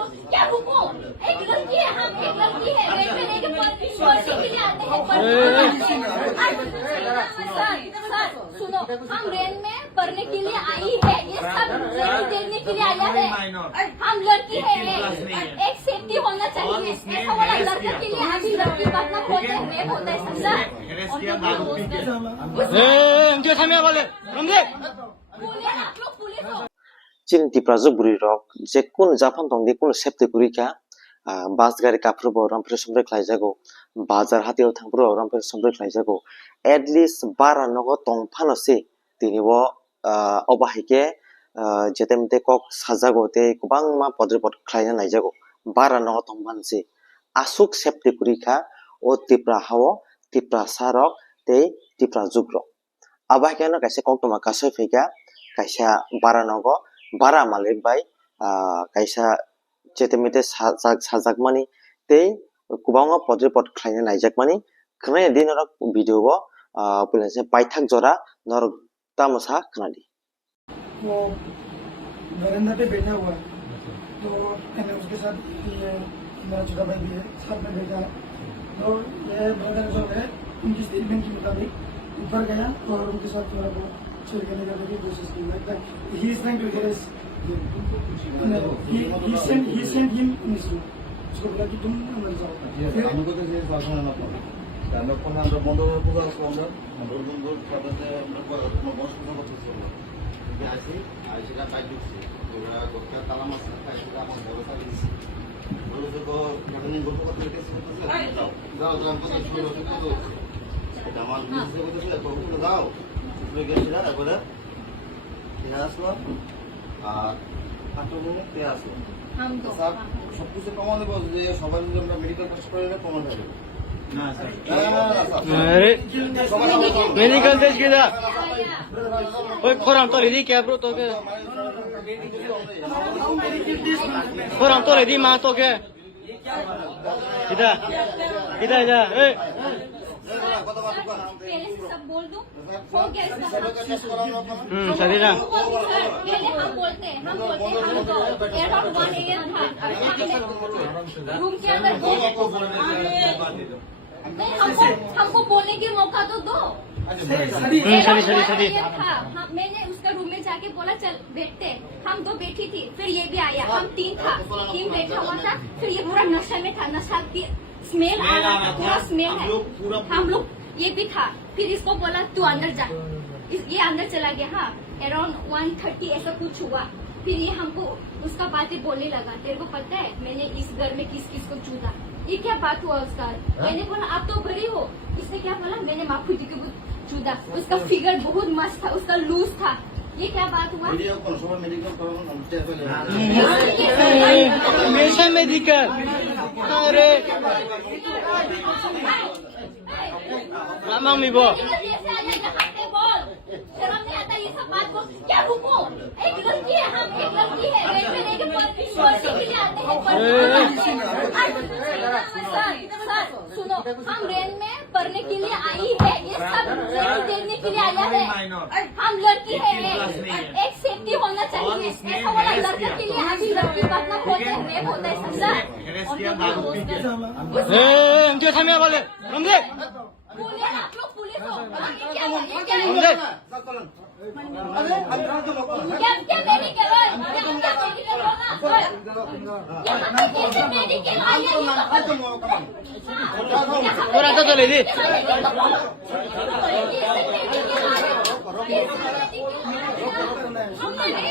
को क्या रुको, एक लड़की है, हम एक लड़की है, रेलवे लेके पढ़ने के लिए आते हैं। सर सुनो, हम रेल में पढ़ने के लिए आई है, ये सब देखने के लिए आया है। हम लड़की है, एक सेफ्टी होना चाहिए। ऐसा वाला लड़के के लिए अभी लड़की पढ़ना होते हैं, रेप होता है समझा। Chin tiprazu buri rok je kun Japan tongdi kun septe kurika bus gari kapro rampre sombre khlaijago bazar hatio thangpro rampre sombre khlaijago at least 12 nogo tongphano se tinibo obahike jetemte kok sajago te kubang ma podrepot khlaina naijago 12 nogo tongphan se asuk septe kurika o tipra hawo tipra sarok te tipra jugrok abahike no kaise koktoma kasoi phika kaisa 12 nogo bara malik bai kaisa chetemite sajakmani tei kubangma podrepot khlaina naijakmani khnai dinarok video bo pulense paithak jora norok tamosa khnadi वो बरामदा पे बैठा हुआ है तो मैंने उसके साथ ये मेरा छोटा भाई भी है साथ में बैठा है और ये ब्रदर जो है उनकी स्टेटमेंट के मुताबिक ऊपर गया और उनके साथ थोड़ा बहुत छेड़खानी करने की कोशिश की he is trying to aggress he sent him in his room उसको बोला कि तुम मर जाओ फिर हमको तो ये शासन ना पड़ा আমরা কোন আমরা বন্ধ করে পূজা করব আমরা বন্ধ সাথে আমরা বস পূজা করতেছি যে আসি আইসিটা কাজ দিচ্ছি ওরা গোটা তালা মাছ কাজটা আমার ব্যবস্থা দিচ্ছি বলে তো এখন গল্প করতে গেছে যাও যাও আমরা শুরু করতে যাবো এটা আমার নিজে বলতেছে তো যাও তুমি গেছিলা একবারে ঠিক আসলো আর আটমনে তে আসলো हम तो স্যার সবকিছু প্রমাণ দেব যে সবাই যদি আমরা মেডিকেল টেস্ট করে নিলে প্রমাণ হবে না স্যার अरे मेडिकल टेस्ट किया ओए खोराम तो रेडी क्या ब्रो तो के खोराम तो रेडी मां तो के इधर इधर जा ए पहले से सब बोल दूं हो गया इसका सही ना पहले हम बोलते हैं हम तो एयरपोर्ट 1 AM था रूम के अंदर नहीं हमको बोलने के मौका तो दो सही मैंने उसका रूम में जाके बोला चल बैठते हम दो बैठी थी फिर ये भी आया हम तीन बैठा हुआ था फिर ये पूरा नशा में था नशा की स्मेल आ रहा था पूरा स्मेल है हम लोग ये भी था फिर इसको बोला तू अंदर जा ये अंदर चला गया हाँ अराउंड 1:30 ऐसा कुछ हुआ फिर ये हमको उसका बातें बोलने लगा तेरे को पता है मैंने इस घर में किस किस को चूदा ये क्या बात हुआ उसका मैंने बोला आप तो बड़ी हो इसने क्या बोला मैंने माखुदी को चूदा उसका फिगर बहुत मस्त था उसका लूज था ये क्या बात हुआ वीडियो कॉल सब मेडिकल करानो हम चेक कर हमेशा मेडिकल अरे रामंग मिबो शर्म नहीं आता ये सब बात को क्या रुको एक लड़की है हम एक लड़की है रेलवे लेके पढ़ने के लिए आते हैं सर सुनो हम रेल में पढ़ने के लिए आई है ये सब देखने के लिए आया है हम लड़की है एक सेफ्टी होना चाहिए ऐसा वाला लड़के के लिए अभी लड़की पढ़ना होते हैं रेप होता है समझा ए जो समय वाले समझे पुलिस आप लोग पुलिस हो क्या समझे क्या मेडिकल क्या मेडिकल होना ये मेडिकल आया और आता तो ले दी हम नहीं